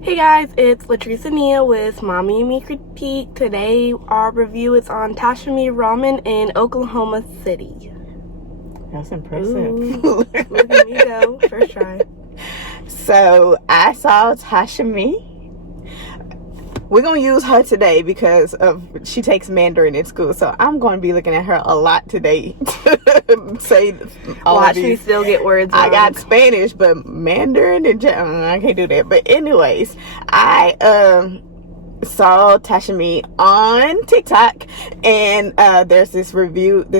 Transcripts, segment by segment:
Hey guys, it's Latrice and Nia with Mommy and Me Critique. Today our review is on Tamashii Ramen in Oklahoma City. That's impressive. Ooh, look at me go. First try. So I saw Tamashii. We're going to use her today because she takes Mandarin in school. So I'm going to be looking at her a lot today to say all Watch of these. me still get words wrong. I got Spanish, but Mandarin and I can't do that. But anyways, I saw Tamashii on TikTok, and there's this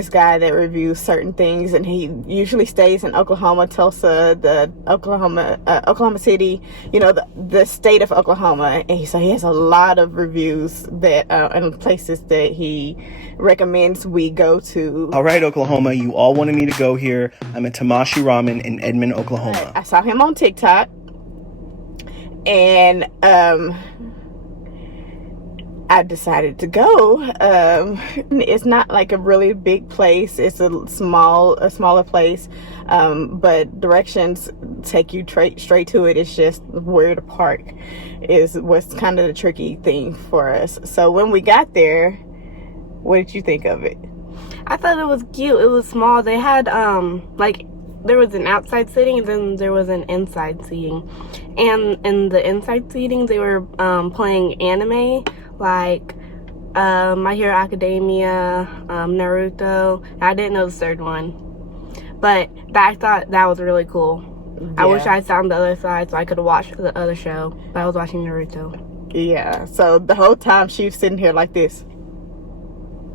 guy that reviews certain things, and he usually stays in Oklahoma, Tulsa, the Oklahoma City, the state of Oklahoma, and so he has a lot of reviews that and places that he recommends we go to. All right, Oklahoma, you all wanted me to go here. I'm at Tamashii Ramen in Edmond, Oklahoma. I saw him on TikTok, and I decided to go. It's not like a really big place. It's a smaller place, but directions take you straight to it. It's just where to park was kind of the tricky thing for us. So when we got there, what did you think of it? I thought it was cute. It was small. They had there was an outside seating and then there was an inside seating. And in the inside seating, they were playing anime like My Hero Academia, Naruto. I didn't know the third one, but I thought that was really cool. Yeah. I wish I sat on the other side so I could have watched the other show, but I was watching Naruto. Yeah, so the whole time she was sitting here like this,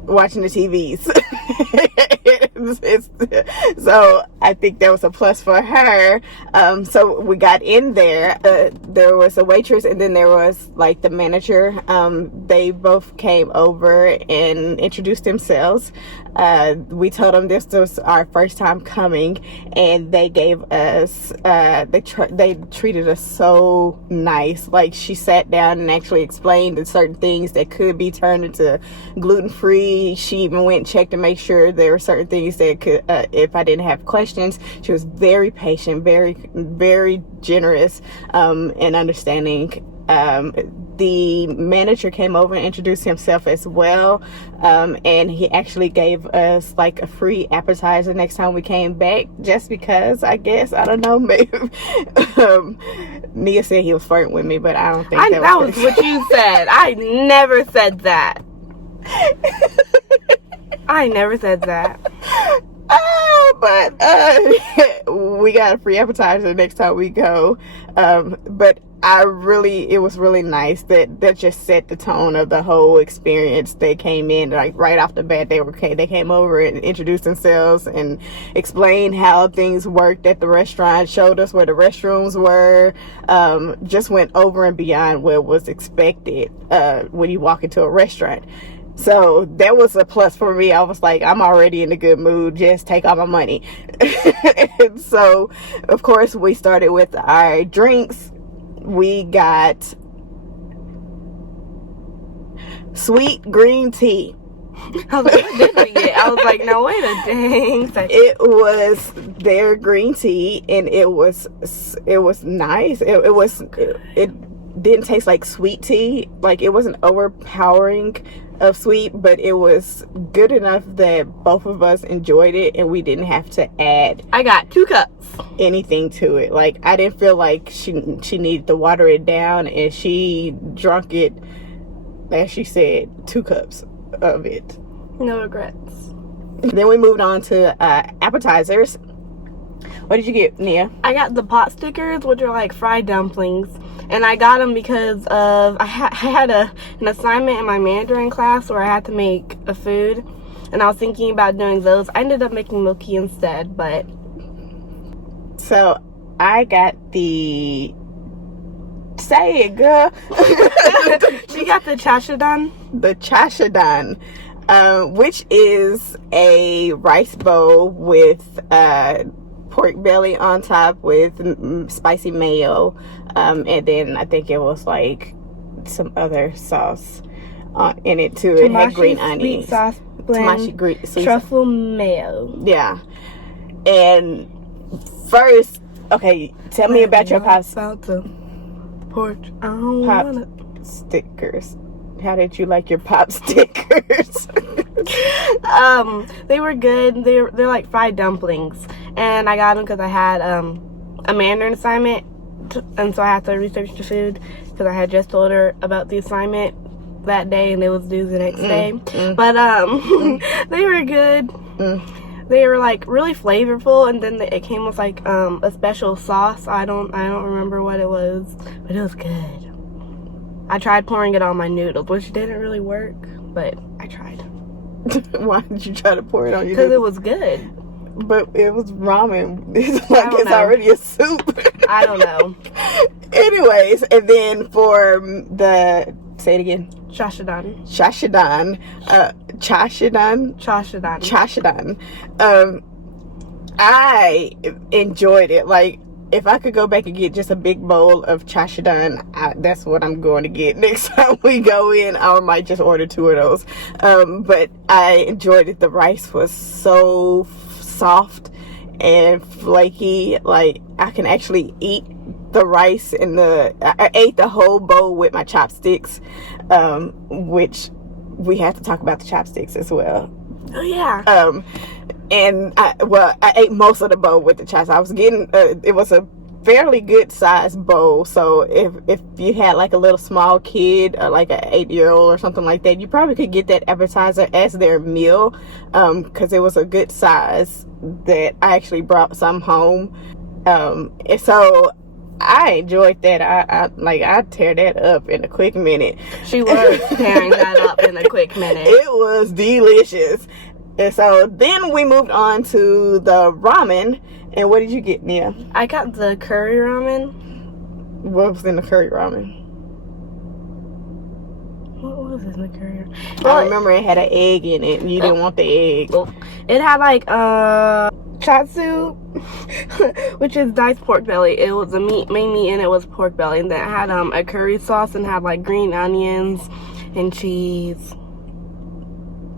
watching the TVs. So I think that was a plus for her. So we got in there. There was a waitress, and then there was like the manager. They both came over and introduced themselves. We told them this was our first time coming, and they gave us they treated us so nice. Like, she sat down and actually explained the certain things that could be turned into gluten-free. She even went and checked to make sure there were certain things that could, if I didn't have questions. She was very patient, very, very generous, and understanding. The manager came over and introduced himself as well, and he actually gave us like a free appetizer next time we came back, just because, I guess. I don't know, maybe. Nia said he was flirting with me, but I don't think that was what you said. I never said that. I never said that. But we got a free appetizer next time we go. But it was really nice that just set the tone of the whole experience. They came in like right off the bat. They came over and introduced themselves and explained how things worked at the restaurant, showed us where the restrooms were, just went over and beyond what was expected when you walk into a restaurant. So that was a plus for me. I was like, I'm already in a good mood. Just take all my money. And so, of course, we started with our drinks. We got sweet green tea. I was like, what did we get? I was like, no, wait a dang second. It was their green tea, and it was nice. It didn't taste like sweet tea. Like, it wasn't overpowering of sweet, but it was good enough that both of us enjoyed it, and we didn't have to add. I got 2 cups. Anything to it. Like, I didn't feel like she needed to water it down, and she drunk it, as she said, 2 cups of it. No regrets. Then we moved on to appetizers. What did you get, Nia? I got the pot stickers, which are like fried dumplings. And I got them because of I had an assignment in my Mandarin class where I had to make a food, and I was thinking about doing those. I ended up making milky instead, but so I got the, say it, girl. She got the chashadan. The chashadan, which is a rice bowl with pork belly on top with spicy mayo, and then I think it was like some other sauce in it too. It had green onions, sauce blend, truffle mayo. Yeah. And first, okay, tell me about your pasta. porch. I don't Pop wanna. stickers. How did you like your pop stickers? They were good. They're like fried dumplings, and I got them because I had a Mandarin assignment, and so I had to research the food because I had just told her about the assignment that day, and it was due the next day. But they were good. They were like really flavorful, and then it came with like a special sauce. I don't remember what it was, but it was good. I tried pouring it on my noodles, which didn't really work, but I tried. Why did you try to pour it on your Because it noodles? was good. But it was ramen. It's like it's know. already a soup. I don't know. Anyways, and then for the, say it again. Shashadan. Chashadan. I enjoyed it. Like, if I could go back and get just a big bowl of chashadan, that's what I'm going to get next time we go in. I might just order 2 of those. But I enjoyed it. The rice was so soft and flaky. Like, I can actually eat the rice and I ate the whole bowl with my chopsticks, which we have to talk about the chopsticks as well. Oh yeah. And I ate most of the bowl with the chopsticks. I was getting it was a fairly good sized bowl, so if you had like a little small kid or like an 8-year-old or something like that, you probably could get that appetizer as their meal, because it was a good size. That I actually brought some home, and so I enjoyed that. I'd tear that up in a quick minute. She was tearing that up in a quick minute. It was delicious. And so then we moved on to the ramen. And what did you get, Nia? I got the curry ramen. What was in the curry ramen? What was in the curry ramen? I remember it had an egg in it, and you didn't want the egg. It had like chatsu, which is diced pork belly. It was main meat, and it was pork belly. And then it had a curry sauce and had like green onions and cheese.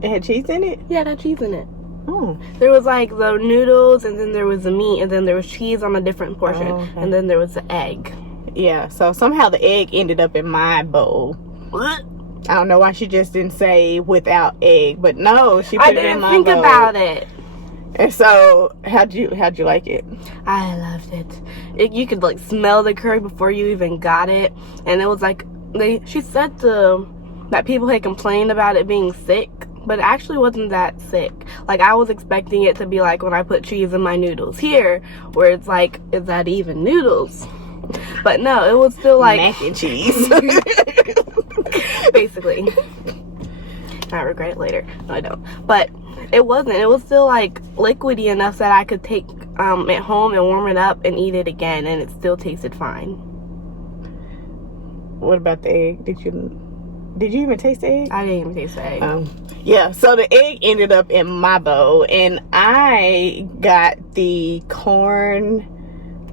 It had cheese in it? Yeah, it had cheese in it. Oh. There was like the noodles, and then there was the meat, and then there was cheese on a different portion, okay. and then there was the egg. Yeah, so somehow the egg ended up in my bowl. What? I don't know why she just didn't say without egg, but no, she put it in my bowl. I didn't think about it. And so, how'd you like it? I loved it. You could like smell the curry before you even got it, and it was like she said that people had complained about it being thick, but it actually wasn't that thick. Like, I was expecting it to be like when I put cheese in my noodles here, where it's like, is that even noodles? But no, it was still like mac and cheese. basically. I regret it later. No, I don't. But it wasn't. It was still like liquidy enough that I could take it home and warm it up and eat it again, and it still tasted fine. What about the egg? Did you even taste the egg? I didn't even taste the egg. Yeah, so the egg ended up in my bowl, and I got the corn.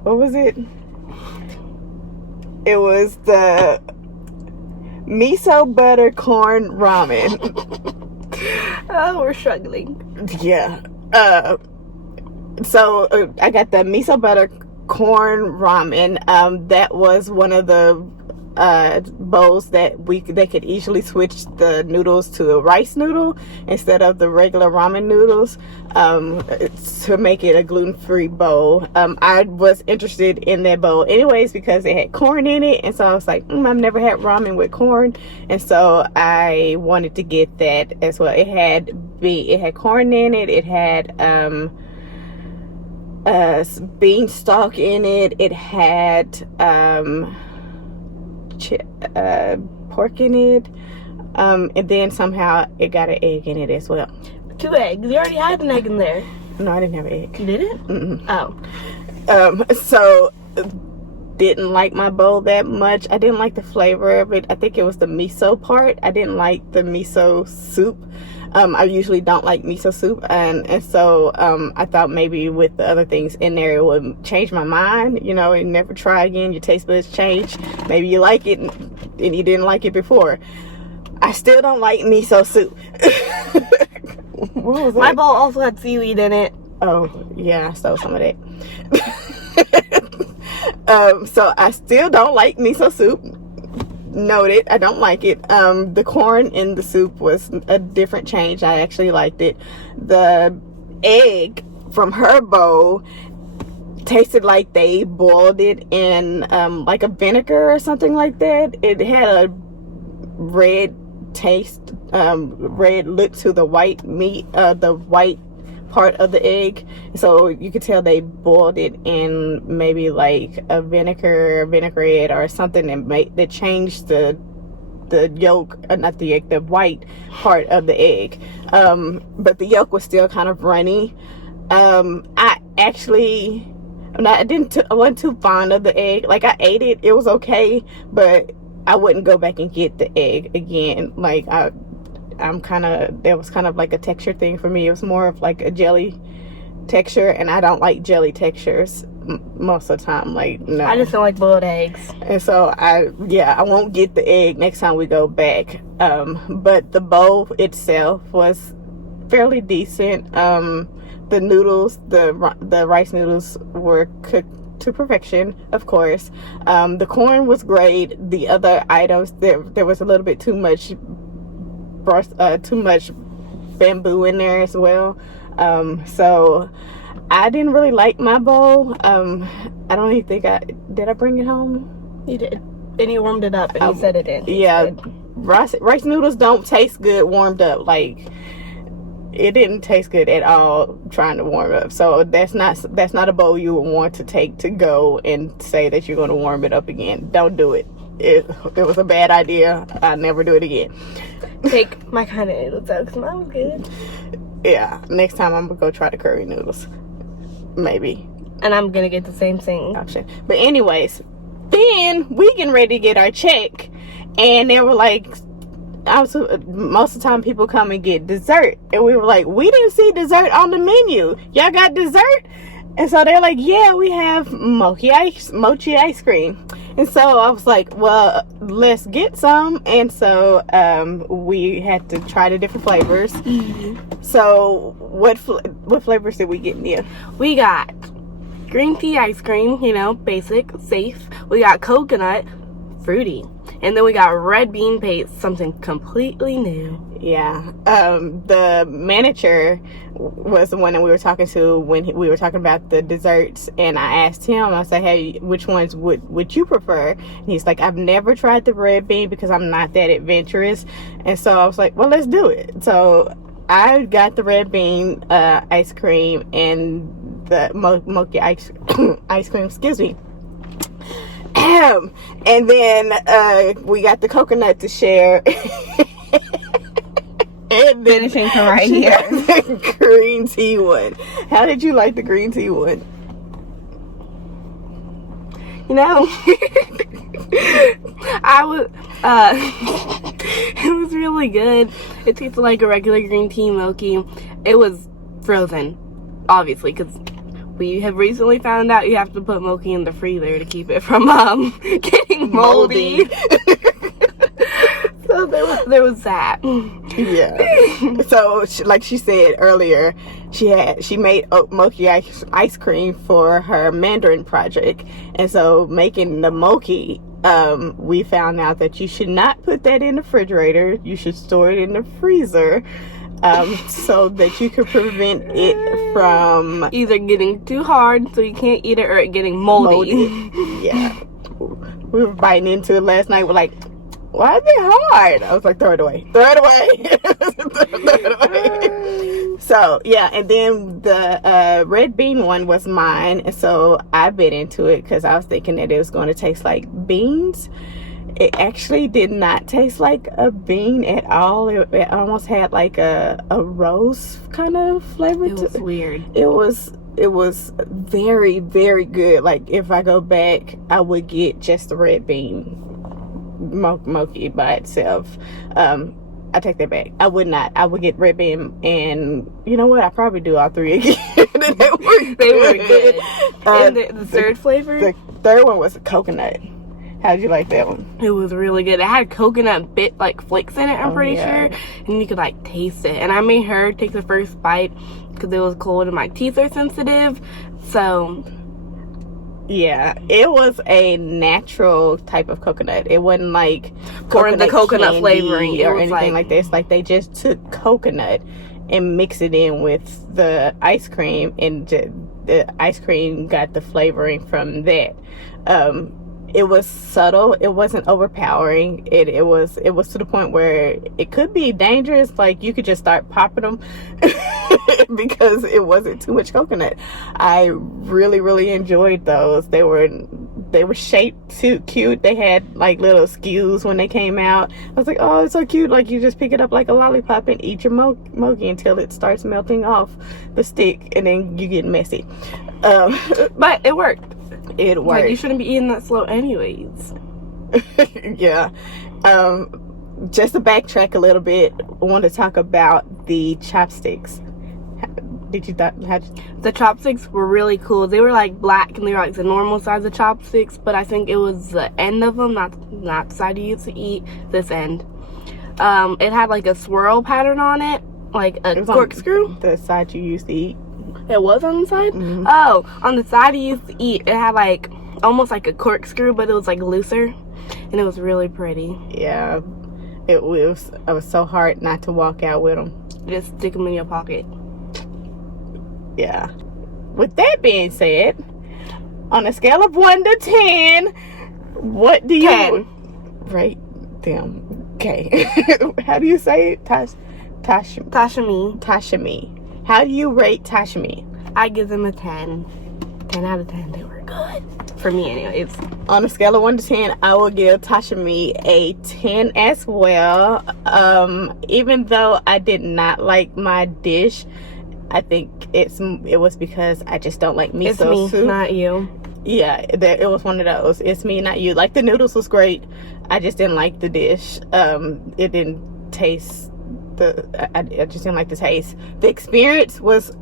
What was it? It was the miso butter corn ramen. Oh, we're struggling. Yeah. So I got the miso butter corn ramen. That was one of the bowls that they could easily switch the noodles to a rice noodle instead of the regular ramen noodles, to make it a gluten-free bowl. I was interested in that bowl anyways because it had corn in it, and so I was like, I've never had ramen with corn, and so I wanted to get that as well. It had corn in it. It had beanstalk in it. It had pork in it, and then somehow it got an egg in it as well. 2 eggs. You already had an egg in there. No, I didn't have an egg. You didn't? Mm-mm. Oh. So didn't like my bowl that much. I didn't like the flavor of it. I think it was the miso part. I didn't like the miso soup. I usually don't like miso soup, and so I thought maybe with the other things in there it would change my mind, and never try again. Your taste buds change. Maybe you like it and you didn't like it before. I still don't like miso soup. What was My that? bowl also had seaweed in it. Oh, yeah, I stole some of that. So I still don't like miso soup. Noted, I don't like it. The corn in the soup was a different change. I actually liked it. The egg from her bowl tasted like they boiled it in like a vinegar or something like that. It had a red taste, red look to the white meat, the white part of the egg, so you could tell they boiled it in maybe like a vinaigrette or something that changed the yolk, not the yolk, the white part of the egg. But the yolk was still kind of runny. I wasn't too fond of the egg. Like, I ate it, it was okay, but I wouldn't go back and get the egg again. Like, that was kind of like a texture thing for me. It was more of like a jelly texture, and I don't like jelly textures most of the time. Like, no. I just don't like boiled eggs. And so I won't get the egg next time we go back. But the bowl itself was fairly decent. The noodles, the rice noodles were cooked to perfection, of course. The corn was great. The other items, there was a little bit too much bamboo in there as well. So I didn't really like my bowl. I don't even think did I bring it home? You did. And you warmed it up, and you said it didn't. Yeah, rice noodles don't taste good warmed up. Like, it didn't taste good at all trying to warm it up. So that's not a bowl you would want to take to go and say that you're going to warm it up again. Don't do it. It was a bad idea. I'll never do it again. Take my kind of noodles out, because mine was good. Yeah, next time I'm gonna go try the curry noodles, maybe. And I'm gonna get the same thing option. But anyways, then we getting ready to get our check, and they were like, most of the time people come and get dessert, and we were like, we didn't see dessert on the menu. Y'all got dessert? And so they're like, yeah, we have mochi ice cream. And so I was like, well, let's get some. And so we had to try the different flavors. Mm-hmm. So what flavors did we get, Nia? We got green tea ice cream, basic, safe. We got coconut, fruity. And then we got red bean paste, something completely new. Yeah. The manager was the one that we were talking to when we were talking about the desserts, and I asked him, I said, hey, which ones would you prefer? And he's like, I've never tried the red bean because I'm not that adventurous. And so I was like, well, let's do it. So I got the red bean ice cream and the mochi ice cream, excuse me. And then we got the coconut to share. And then finishing from right here, the green tea one. How did you like the green tea one? It was really good. It tasted like a regular green tea mochi. It was frozen, obviously, because we have recently found out you have to put mochi in the freezer to keep it from getting moldy. So there was that. Yeah. So like she said earlier, she made mochi ice cream for her Mandarin project, and so making the mochi, we found out that you should not put that in the refrigerator. You should store it in the freezer, so that you can prevent it from either getting too hard so you can't eat it, or it getting moldy. Yeah. We were biting into it last night. We're like, why is it hard? I was like, throw it away. Throw it away. So, yeah. And then the red bean one was mine. And so I bit into it because I was thinking that it was going to taste like beans. It actually did not taste like a bean at all. It almost had like a rose kind of flavor to it. It was weird. It was very, very good. Like, if I go back, I would get just the red bean mochi by itself. I take that back. I would not. I would get red bean, and you know what? I probably do all three again. They were good. And the third flavor? The third one was coconut. How'd you like that one? It was really good. It had coconut flakes in it, I'm pretty sure. And you could taste it. And I made her take the first bite because it was cold and my teeth are sensitive. So Yeah, it was a natural type of coconut. It wasn't like Or the coconut candy flavoring. It or was anything like this. Like, they just took coconut and mixed it in with the ice cream, and the ice cream got the flavoring from that. It was subtle. It wasn't overpowering. It was to the point where it could be dangerous. Like, you could just start popping them because it wasn't too much coconut. I really, really enjoyed those. They were shaped too cute. They had like little skews when they came out. I was like, oh, it's so cute. Like, you just pick it up like a lollipop and eat your mochi until it starts melting off the stick, and then you get messy. But it worked. It worked. Like, you shouldn't be eating that slow anyways. Yeah. Just to backtrack a little bit, I want to talk about the chopsticks. The chopsticks were really cool. They were like black, and they were like the normal size of chopsticks, but I think it was the end of them, not the side you used to eat, this end. It had like a swirl pattern on it, like a corkscrew. The side you used to eat. It was on the side? Mm-hmm. Oh, on the side you used to eat, it had like almost like a corkscrew, but it was like looser, and it was really pretty. Yeah, it was so hard not to walk out with them. Just stick them in your pocket. Yeah. With that being said, on a scale of 1 to 10, what do you... 10. Right? Damn. Okay. How do you say it? Tashimi. How do you rate Tashimi? I give them a 10. 10 out of 10. They were good. For me, anyways. On a scale of 1 to 10, I will give Tamashii a 10 as well. Even though I did not like my dish, I think it was because I just don't like miso It's me, soup. not you. Yeah, it was one of those. It's me, not you. Like, the noodles was great. I just didn't like the dish. It didn't taste I just didn't like the taste. The experience was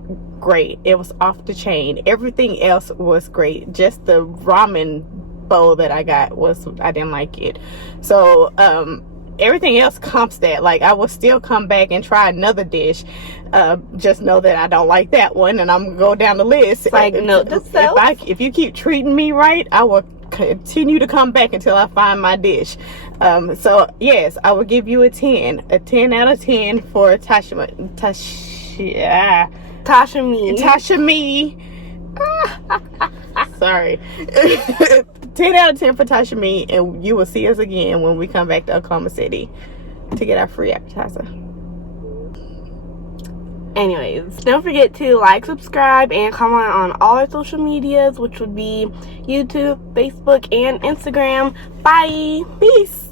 great. It was off the chain. Everything else was great. Just the ramen bowl that I got I didn't like it. So everything else comps that. Like, I will still come back and try another dish. Just know that I don't like that one, and I'm gonna go down the list. Like, note to self. If you keep treating me right, I will continue to come back until I find my dish. So yes, I will give you a 10 out of 10 for Tamashii. 10. Sorry. 10 out of 10 for Tamashii, and you will see us again when we come back to Oklahoma City to get our free appetizer. Anyways, don't forget to like, subscribe, and comment on all our social medias, which would be YouTube, Facebook, and Instagram. Bye! Peace!